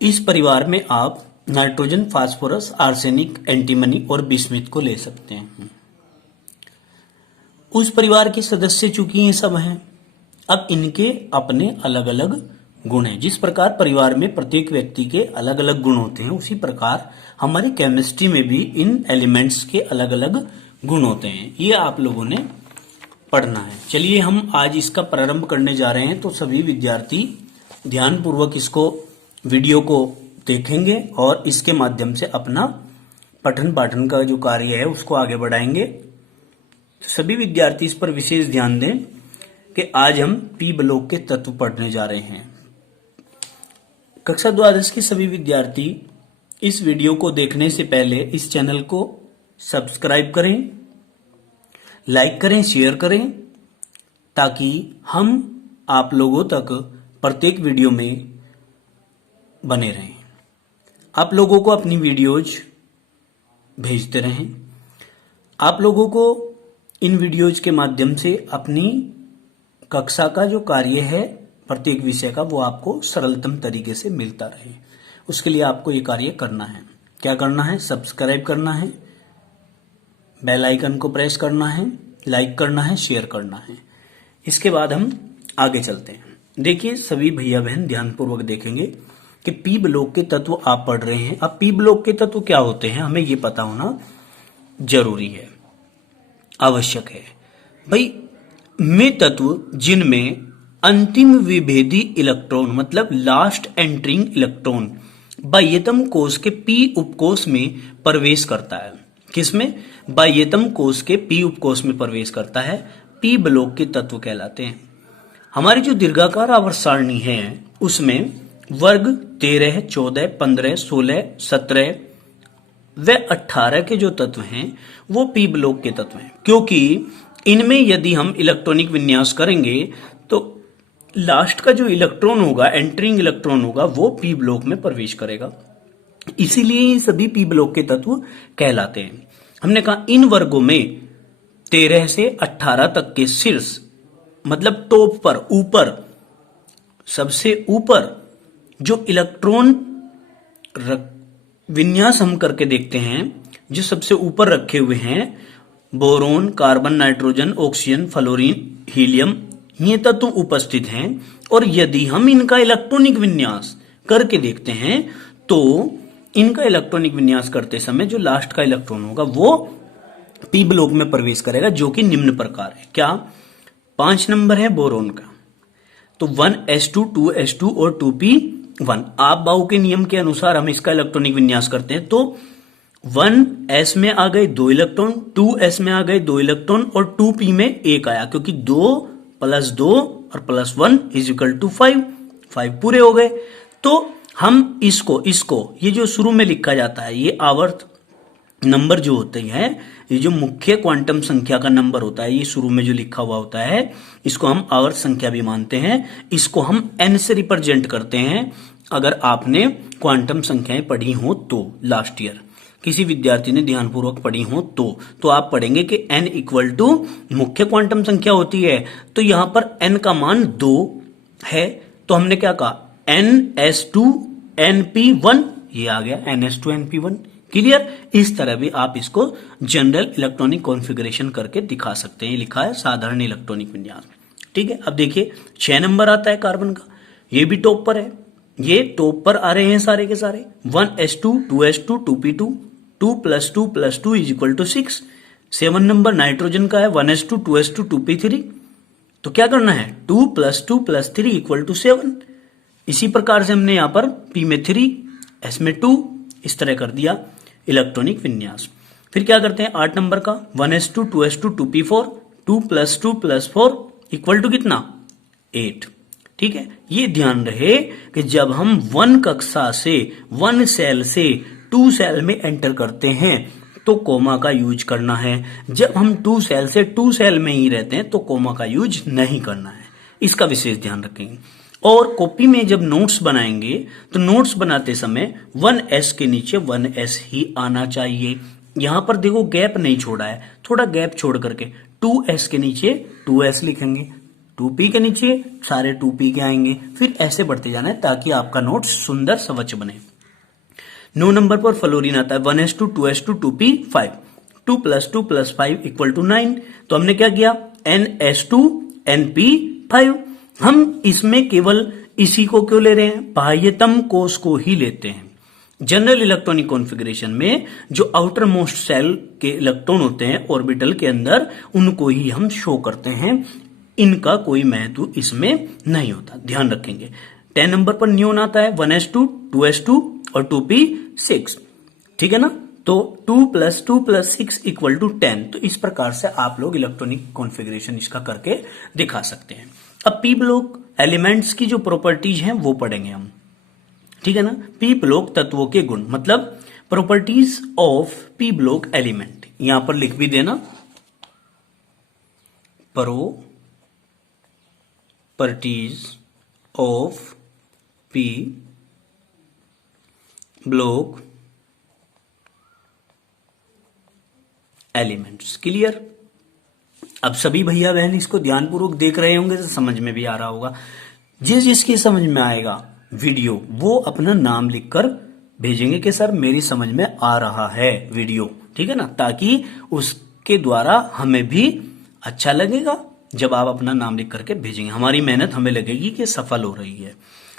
इस परिवार में आप नाइट्रोजन, फास्फोरस, आर्सेनिक, एंटीमनी और बिस्मिथ को ले सकते हैं। उस परिवार के सदस्य चूंकि ये सब हैं, अब इनके अपने अलग अलग गुण हैं। जिस प्रकार परिवार में प्रत्येक व्यक्ति के अलग अलग गुण होते हैं, उसी प्रकार हमारी केमिस्ट्री में भी इन एलिमेंट्स के अलग अलग गुण होते हैं। ये आप लोगों ने पढ़ना है। चलिए हम आज इसका प्रारंभ करने जा रहे हैं, तो सभी विद्यार्थी ध्यानपूर्वक इसको वीडियो को देखेंगे और इसके माध्यम से अपना पठन पाठन का जो कार्य है उसको आगे बढ़ाएंगे। तो सभी विद्यार्थी इस पर विशेष ध्यान दें कि आज हम पी ब्लॉक के तत्व पढ़ने जा रहे हैं। कक्षा द्वादश के सभी विद्यार्थी इस वीडियो को देखने से पहले इस चैनल को सब्सक्राइब करें, लाइक करें, शेयर करें, ताकि हम आप लोगों तक प्रत्येक वीडियो में बने रहें। आप लोगों को अपनी वीडियोज भेजते रहें। आप लोगों को इन वीडियोज के माध्यम से अपनी कक्षा का जो कार्य है प्रत्येक विषय का, वो आपको सरलतम तरीके से मिलता रहे। उसके लिए आपको ये कार्य करना है। क्या करना है? सब्सक्राइब करना है, बेल आइकन को प्रेस करना है, लाइक करना है, शेयर करना है। इसके बाद हम आगे चलते हैं। देखिए सभी भैया बहन ध्यानपूर्वक देखेंगे कि पी ब्लॉक के तत्व आप पढ़ रहे हैं। अब पी ब्लॉक के तत्व क्या होते हैं, हमें ये पता होना जरूरी है, आवश्यक है। भाई में तत्व जिनमें अंतिम विभेदी इलेक्ट्रॉन मतलब लास्ट एंट्रिंग इलेक्ट्रॉन बाह्यतम कोश के पी उपकोश में प्रवेश करता है। किसमें? बाह्यतम कोश के पी उपकोश में प्रवेश करता है, पी ब्लॉक के तत्व कहलाते हैं। हमारी जो दीर्घाकार आवर्त सारणी है उसमें वर्ग 13, 14, 15, 16, 17 व 18 के जो तत्व हैं वो पी ब्लॉक के तत्व हैं, क्योंकि इनमें यदि हम इलेक्ट्रॉनिक विन्यास करेंगे तो लास्ट का जो इलेक्ट्रॉन होगा, एंटरिंग इलेक्ट्रॉन होगा, वो पी ब्लॉक में प्रवेश करेगा। इसीलिए ये सभी पी ब्लॉक के तत्व कहलाते हैं। हमने कहा इन वर्गों में 13 से 18 तक के शीर्ष मतलब टॉप पर, ऊपर, सबसे ऊपर जो इलेक्ट्रॉन विन्यास हम करके देखते हैं, जो सबसे ऊपर रखे हुए हैं, boron, carbon, nitrogen, oxygen, fluorine, helium, ये तत्व उपस्थित हैं। और यदि हम इनका इलेक्ट्रॉनिक विन्यास करके देखते हैं तो इनका इलेक्ट्रॉनिक विन्यास करते समय जो लास्ट का इलेक्ट्रॉन होगा वो पी ब्लॉक में प्रवेश करेगा, जो कि निम्न प्रकार है। क्या? 5 नंबर है बोरोन का, तो 1s2, 2s2 और 2p1। आप बाउ के नियम के अनुसार हम इसका इलेक्ट्रॉनिक विन्यास करते हैं तो 1s में आ गए 2 इलेक्ट्रॉन, 2s में आ गए 2 इलेक्ट्रॉन और 2p में 1 आया, क्योंकि 2 + 2 और +1 = 5, 5 पूरे हो गए। तो हम इसको ये जो शुरू में लिखा जाता है, ये आवर्त नंबर जो होते हैं, ये जो मुख्य क्वांटम संख्या का नंबर होता है, ये शुरू में जो लिखा हुआ होता है, इसको हम आवर्त संख्या भी मानते हैं। इसको हम n से रिप्रेजेंट करते हैं। अगर आपने क्वांटम संख्याएं पढ़ी हो तो लास्ट ईयर किसी विद्यार्थी ने ध्यानपूर्वक पढ़ी हो तो आप पढ़ेंगे कि n = मुख्य क्वांटम संख्या होती है। तो यहां पर n का मान 2 है, तो हमने क्या कहा? ns2 np1, ये आ गया ns2 np1। क्लियर? इस तरह भी आप इसको जनरल इलेक्ट्रॉनिक कॉन्फ़िगरेशन करके दिखा सकते हैं। लिखा है साधारण इलेक्ट्रॉनिक विन्यास। ठीक है। अब देखिए 6 नंबर आता है कार्बन का, ये भी टॉप पर है। ये टॉप पर आ रहे हैं सारे के सारे, 1s2, 2s2, 2p2, 2 + 2 + 2 = 6। 7 number nitrogen का है, 1s2, 2s2, 2p3। तो क्या करना है? 2 + 2 + 3 = 7। इसी प्रकार से हमने यहां पर p में 3, s में 2, इस तरह कर दिया इलेक्ट्रॉनिक विन्यास। फिर क्या करते हैं 8 नंबर का, 1s2, 2s2, 2p4, 2 + 2 + 4 = कितना? 8। ठीक है। ये ध्यान रहे कि जब हम 1 कक्षा से 1 सेल से 2 सेल में एंटर करते हैं तो कोमा का यूज करना है। जब हम 2 सेल से 2 सेल में ही रहते हैं तो कोमा का यूज नहीं करना है। इसका विशेष ध्यान रखेंगे। और कॉपी में जब नोट्स बनाएंगे तो नोट्स बनाते समय 1s के नीचे 1s ही आना चाहिए। यहां पर देखो गैप नहीं छोड़ा है, थोड़ा गैप छोड़ करके 2s के नीचे 2s लिखेंगे 2p के नीचे सारे 2p के आएंगे, फिर ऐसे बढ़ते जाना है ताकि आपका नोट सुंदर स्वच्छ बने। 9 नंबर पर फ्लोरीन आता है 1s2 2s2 2p 5, 2 + 2 + 5 = 9। तो हमने क्या किया, NS2 NP5। हम इसमें केवल इसी को क्यों ले रहे हैं, बाह्यतम कोष को ही लेते हैं। जनरल इलेक्ट्रॉनिक कॉन्फ़िगरेशन में जो आउटर मोस्ट सेल के इलेक्ट्रॉन होते हैं ऑर्बिटल के अंदर, उनको ही हम शो करते हैं, इनका कोई महत्व इसमें नहीं होता, ध्यान रखेंगे। 10 नंबर पर न्यून आता है 1s2 2s2 और 2p6, ठीक है ना। तो 2 + 2 + 6 = 10। तो इस प्रकार से आप लोग इलेक्ट्रॉनिक कॉन्फ़िगरेशन इसका करके दिखा सकते हैं। अब पी ब्लॉक एलिमेंट्स की जो प्रॉपर्टीज हैं वो पढ़ेंगे हम, ठीक है ना। पी ब्लॉक तत्वों के गुण, मतलब properties of P block element, यहां पर लिख भी देना, properties of P block elements. Clear. अब सभी भैया बहन इसको ध्यानपूर्वक देख रहे होंगे तो समझ में भी आ रहा होगा। जिसकी समझ में आएगा वीडियो वो अपना नाम लिखकर भेजेंगे कि सर मेरी समझ में आ रहा है वीडियो, ठीक है ना, ताकि उसके द्वारा हमें भी अच्छा लगेगा जब आप अपना नाम लिख करके भेजेंगे। हमारी मेहनत हमें लगेगी कि सफल हो रही है,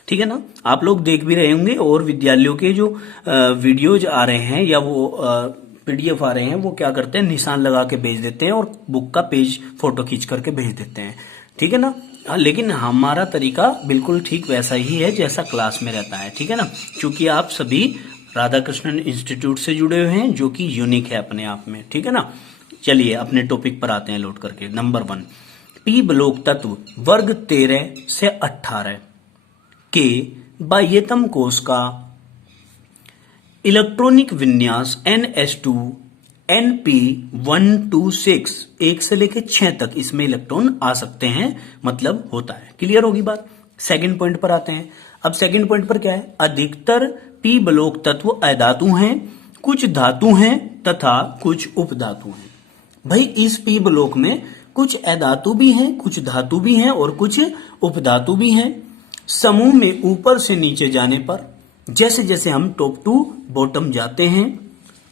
ठीक है ना। आप लोग देख भी रहे होंगे और विद्यालयों के जो वीडियोज आ रहे हैं या वो PDF आ रहे हैं, वो क्या करते हैं, निशान लगा के भेज देते हैं और बुक का पेज फोटो खींच करके भेज देते हैं, ठीक है ना। लेकिन हमारा तरीका बिल्कुल ठीक वैसा ही है जैसा क्लास में रहता है, ठीक है ना, क्योंकि आप सभी राधा कृष्णन इंस्टीट्यूट से जुड़े हुए हैं, जो कि यूनिक है अपने आप में, ठीक है ना। चलिए अपने टॉपिक पर आते हैं लौट करके। नंबर 1, पी ब्लॉक तत्व वर्ग 13 से 18 के बाह्यतम कोष का इलेक्ट्रॉनिक विन्यास NS2 NP126, 1 से लेकर 6 तक इसमें इलेक्ट्रॉन आ सकते हैं, मतलब होता है। क्लियर होगी बात। सेकंड पॉइंट पर आते हैं। अब सेकंड पॉइंट पर क्या है, अधिकतर पी ब्लॉक तत्व अधातु हैं, कुछ धातु हैं तथा कुछ उपधातु हैं। भाई इस पी ब्लॉक में कुछ अधातु भी हैं, कुछ धातु भी हैं और कुछ उपधातु भी हैं। समूह में ऊपर से नीचे जाने पर जैसे जैसे हम टॉप टू बॉटम जाते हैं,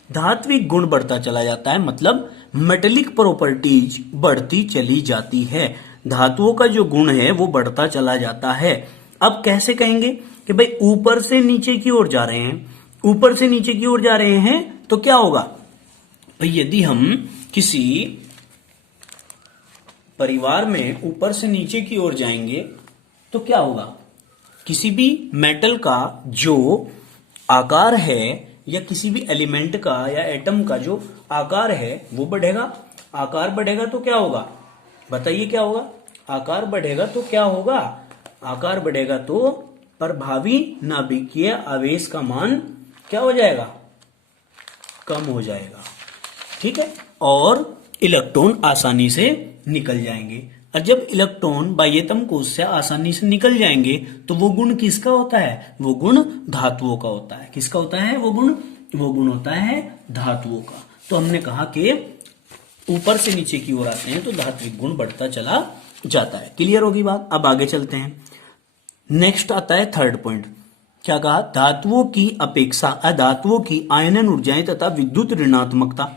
धात्विक गुण बढ़ता चला जाता है, मतलब मेटेलिक प्रॉपर्टीज बढ़ती चली जाती है। धातुओं का जो गुण है वो बढ़ता चला जाता है। अब कैसे कहेंगे कि भाई ऊपर से नीचे की ओर जा रहे हैं, ऊपर से नीचे की ओर जा रहे हैं तो क्या होगा भाई, यदि हम किसी परिवार में ऊपर से नीचे की ओर जाएंगे तो क्या होगा, किसी भी मेटल का जो आकार है या किसी भी एलिमेंट का या एटम का जो आकार है वो बढ़ेगा। आकार बढ़ेगा तो क्या होगा, बताइए क्या होगा, आकार बढ़ेगा तो क्या होगा, आकार बढ़ेगा तो प्रभावी नाभिकीय आवेश का मान क्या हो जाएगा, कम हो जाएगा, ठीक है, और इलेक्ट्रॉन आसानी से निकल जाएंगे। और जब इलेक्ट्रॉन बाह्यतम कोष से आसानी से निकल जाएंगे तो वो गुण किसका होता है, वो गुण धातुओं का होता है। किसका होता है वो गुण होता है धातुओं का। तो हमने कहा कि ऊपर से नीचे की ओर आते हैं तो धात्विक गुण बढ़ता चला जाता है। क्लियर होगी बात। अब आगे चलते हैं। नेक्स्ट आता है थर्ड पॉइंट। क्या कहा, धातुओं की अपेक्षा अधातुओं की आयनन ऊर्जाएं तथा विद्युत ऋणात्मकता।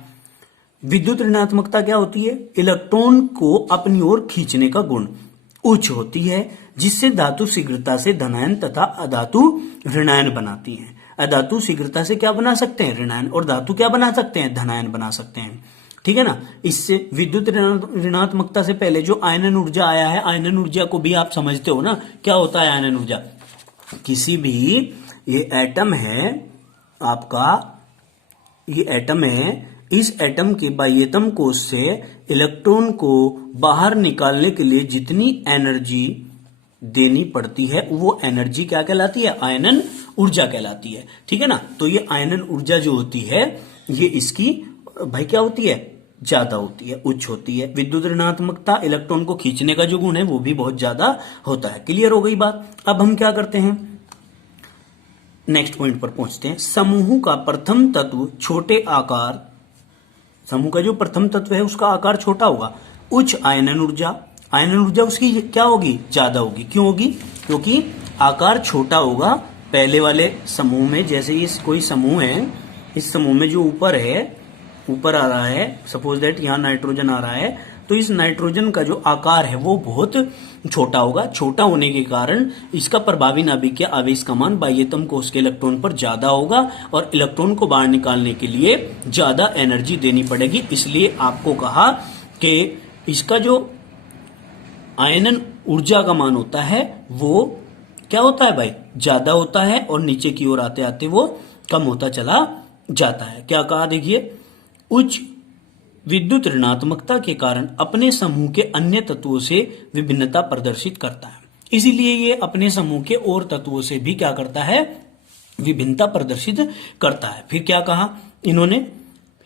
विद्युत ऋणात्मकता क्या होती है, इलेक्ट्रॉन को अपनी ओर खींचने का गुण उच्च होती है, जिससे धातु शीघ्रता से धनायन तथा अधातु ऋणायन बनाती हैं। अधातु शीघ्रता से क्या बना सकते हैं, ऋणायन, और धातु क्या बना सकते हैं, धनायन बना सकते हैं, ठीक है ना। इससे विद्युत ऋणात्मकता से पहले जो आयनन ऊर्जा आया है, आयनन ऊर्जा को भी आप समझते हो ना, क्या होता है आयनन ऊर्जा, किसी भी ये एटम है आपका, ये एटम है, इस एटम के बाह्यतम कोष से इलेक्ट्रॉन को बाहर निकालने के लिए जितनी एनर्जी देनी पड़ती है वो एनर्जी क्या कहलाती है, आयनन ऊर्जा कहलाती है, ठीक है ना। तो ये आयनन ऊर्जा जो होती है ये इसकी भाई क्या होती है, ज्यादा होती है, उच्च होती है। विद्युत ऋणात्मकता इलेक्ट्रॉन को खींचने का जो गुण है वो भी बहुत ज्यादा होता है। क्लियर हो गई बात। अब हम क्या करते हैं, नेक्स्ट पॉइंट पर पहुंचते हैं। समूह का प्रथम तत्व छोटे आकार, समूह का जो प्रथम तत्व है उसका आकार छोटा होगा, उच्च आयनन ऊर्जा, आयनन ऊर्जा उसकी क्या होगी, ज्यादा होगी। क्यों होगी, क्योंकि आकार छोटा होगा पहले वाले समूह में। जैसे इस कोई समूह है, इस समूह में जो ऊपर है, ऊपर आ रहा है, सपोज दैट यहाँ नाइट्रोजन आ रहा है, तो इस नाइट्रोजन का जो आकार है वो बहुत छोटा होगा। छोटा होने के कारण इसका प्रभावी नाभिकीय आवेश का मान बाह्यतम कोश के इलेक्ट्रॉन पर ज्यादा होगा और इलेक्ट्रॉन को बाहर निकालने के लिए ज्यादा एनर्जी देनी पड़ेगी। इसलिए आपको कहा कि इसका जो आयनन ऊर्जा का मान होता है वो क्या होता है भाई, ज्यादा होता है, और नीचे की ओर आते आते वो कम होता चला जाता है। क्या कहा, देखिए, उच्च विद्युत ऋणात्मकता के कारण अपने समूह के अन्य तत्वों से विभिन्नता प्रदर्शित करता है। इसीलिए ये अपने समूह के और तत्वों से भी क्या करता है, विभिन्नता प्रदर्शित करता है। फिर क्या कहा इन्होंने,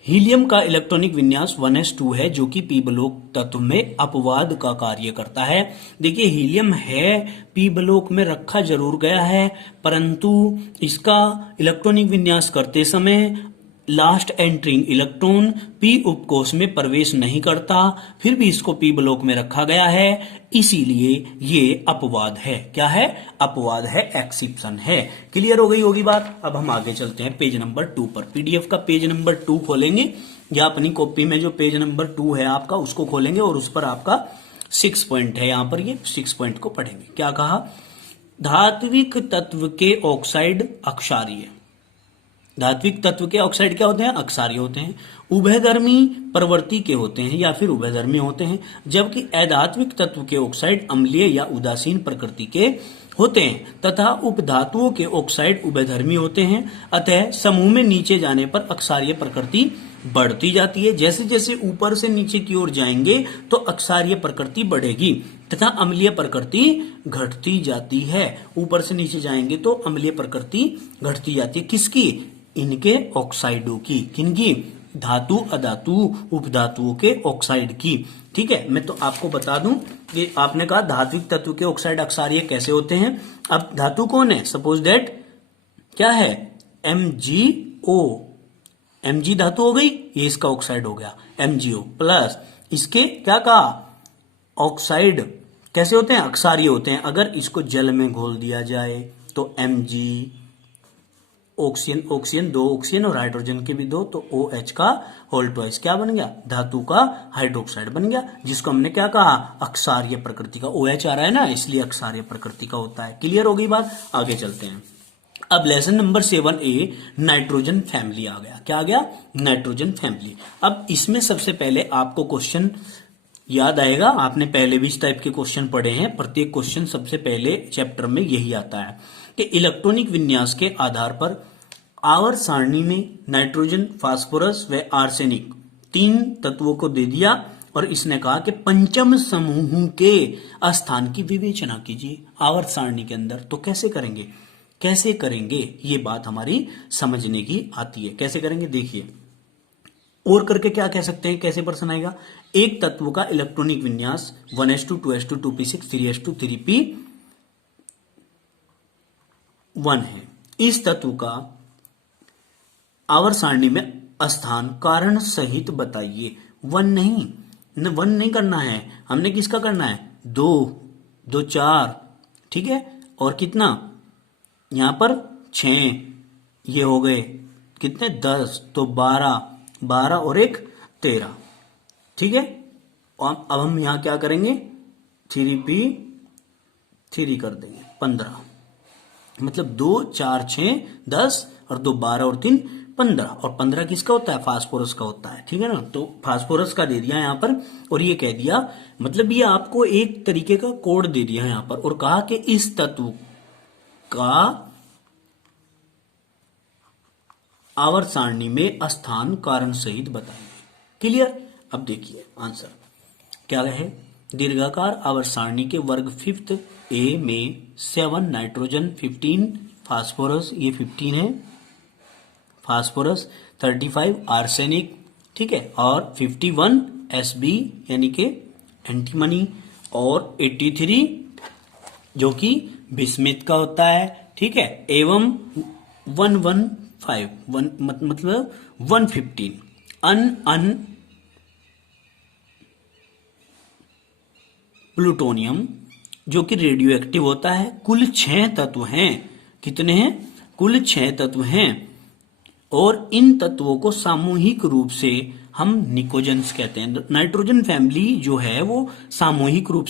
हीलियम का इलेक्ट्रॉनिक विन्यास 1s2 है जो कि पी ब्लॉक तत्व में अपवाद का कार्य करता है। देखिए, हीलियम है, पी ब्लॉक में रखा जरूर गया है, परंतु इसका इलेक्ट्रॉनिक विन्यास करते समय लास्ट एंट्रिंग इलेक्ट्रॉन पी उपकोष में प्रवेश नहीं करता, फिर भी इसको पी ब्लॉक में रखा गया है, इसीलिए ये अपवाद है। क्या है, अपवाद है, एक्सेप्शन है। क्लियर हो गई होगी बात। अब हम आगे चलते हैं पेज नंबर 2 पर। पीडीएफ का पेज नंबर 2 खोलेंगे, या अपनी कॉपी में जो पेज नंबर 2 है आपका उसको खोलेंगे, और उस पर आपका 6 पॉइंट है, यहां पर ये 6 पॉइंट को पढ़ेंगे। क्या कहा, धात्विक तत्व के ऑक्साइड अक्षारीय। धात्विक तत्व के ऑक्साइड क्या होते हैं, अक्षारीय होते हैं। उभयधर्मी प्रवृत्ति के होते हैं या फिर उभयधर्मी होते हैं, जबकि अधात्विक तत्व के ऑक्साइड अम्लीय या उदासीन प्रकृति के होते हैं तथा उपधातुओं के ऑक्साइड उभयधर्मी होते हैं। अतः समूह में नीचे जाने पर अक्षारीय प्रकृति बढ़ती जाती है। जैसे जैसे ऊपर से नीचे की ओर जाएंगे तो अक्षारीय प्रकृति बढ़ेगी तथा अम्लीय प्रकृति घटती जाती है। ऊपर से नीचे जाएंगे तो अम्लीय प्रकृति घटती जाती है। किसकी, इनके ऑक्साइडों की। किनकी, धातु अधातु उपधातुओं के ऑक्साइड की। ठीक है, मैं तो आपको बता दूं कि आपने कहा धात्विक तत्व के ऑक्साइड अक्षारीय कैसे होते हैं। अब धातु कौन है, सपोज दैट क्या है, MgO, Mg धातु हो गई, ये इसका ऑक्साइड हो गया MgO प्लस इसके क्या कहा, ऑक्साइड कैसे होते हैं, अक्षारीय होते हैं। अगर इसको जल में घोल दिया जाए तो Mg, ऑक्सीजन ऑक्सीजन, 2 ऑक्सीजन और हाइड्रोजन के भी 2, तो OH का होल ट्वाइस क्या बन गया, धातु का हाइड्रोक्साइड बन गया, जिसको हमने क्या कहा, अक्षारीय प्रकृति का। OH आ रहा है ना, इसलिए अक्षारीय प्रकृति का होता है। क्लियर हो गई बात। आगे चलते हैं। अब lesson number 7A nitrogen family आ गया। क्या आ गया, नाइट्रोजन फैमिली। अब इसमें सबसे पहले आपको क्वेश्चन याद आएगा, आपने पहले भी इस टाइप के क्वेश्चन पढ़े हैं। प्रत्येक क्वेश्चन सबसे पहले चैप्टर में यही आता है कि इलेक्ट्रॉनिक विन्यास के आधार पर आवर्त सारणी में नाइट्रोजन, फास्फोरस व आर्सेनिक 3 तत्वों को दे दिया और इसने कहा कि पंचम समूह के स्थान की विवेचना कीजिए आवर्त सारणी के अंदर। तो कैसे करेंगे, कैसे करेंगे, ये बात हमारी समझने की आती है। कैसे करेंगे, देखिए, और करके क्या कह सकते हैं, कैसे प्रश्न आएगा। एक तत्व का इलेक्ट्रॉनिक विन्यास 1s2 2s2 2p6 3s2 3p1 है। इस तत्व का आवर्त सारणी में स्थान कारण सहित बताइए। 1 नहीं करना है, हमने किसका करना है, 2 2 4, ठीक है, और कितना यहां पर 6, ये हो गए कितने 10, तो 12 और 1 13, ठीक है। अब हम यहां क्या करेंगे, 3p3 कर देंगे 15, मतलब 2 4 6 10 और 2 12 और 3 15, और 15 किसका होता है, फास्फोरस का होता है, ठीक है ना। तो फास्फोरस का दे दिया यहां पर, और ये कह दिया, मतलब ये आपको एक तरीके का कोड दे दिया यहां पर, और कहा कि इस तत्व का आवर्त सारणी में स्थान कारण सहित बताएंगे। क्लियर। अब देखिए आंसर क्या है, दीर्घाकार आवर्त सारणी के वर्ग 5th A में 7 नाइट्रोजन, 15 फास्फोरस, ये 15 है फास्फोरस, 35 आर्सेनिक, ठीक है, और 51 Sb यानी के एंटीमनी, और 83 जो कि बिस्मिथ का होता है, ठीक है, एवं 115 मतलब 115 प्लूटोनियम जो कि रेडियो एक्टिव होता है। कुल 6 तत्व हैं। कितने हैं? कुल 6 तत्व हैं। और इन तत्वों को सामूहिक रूप से हम निकोजेंस कहते हैं। नाइट्रोजन फैमिली जो है वो सामूहिक रूप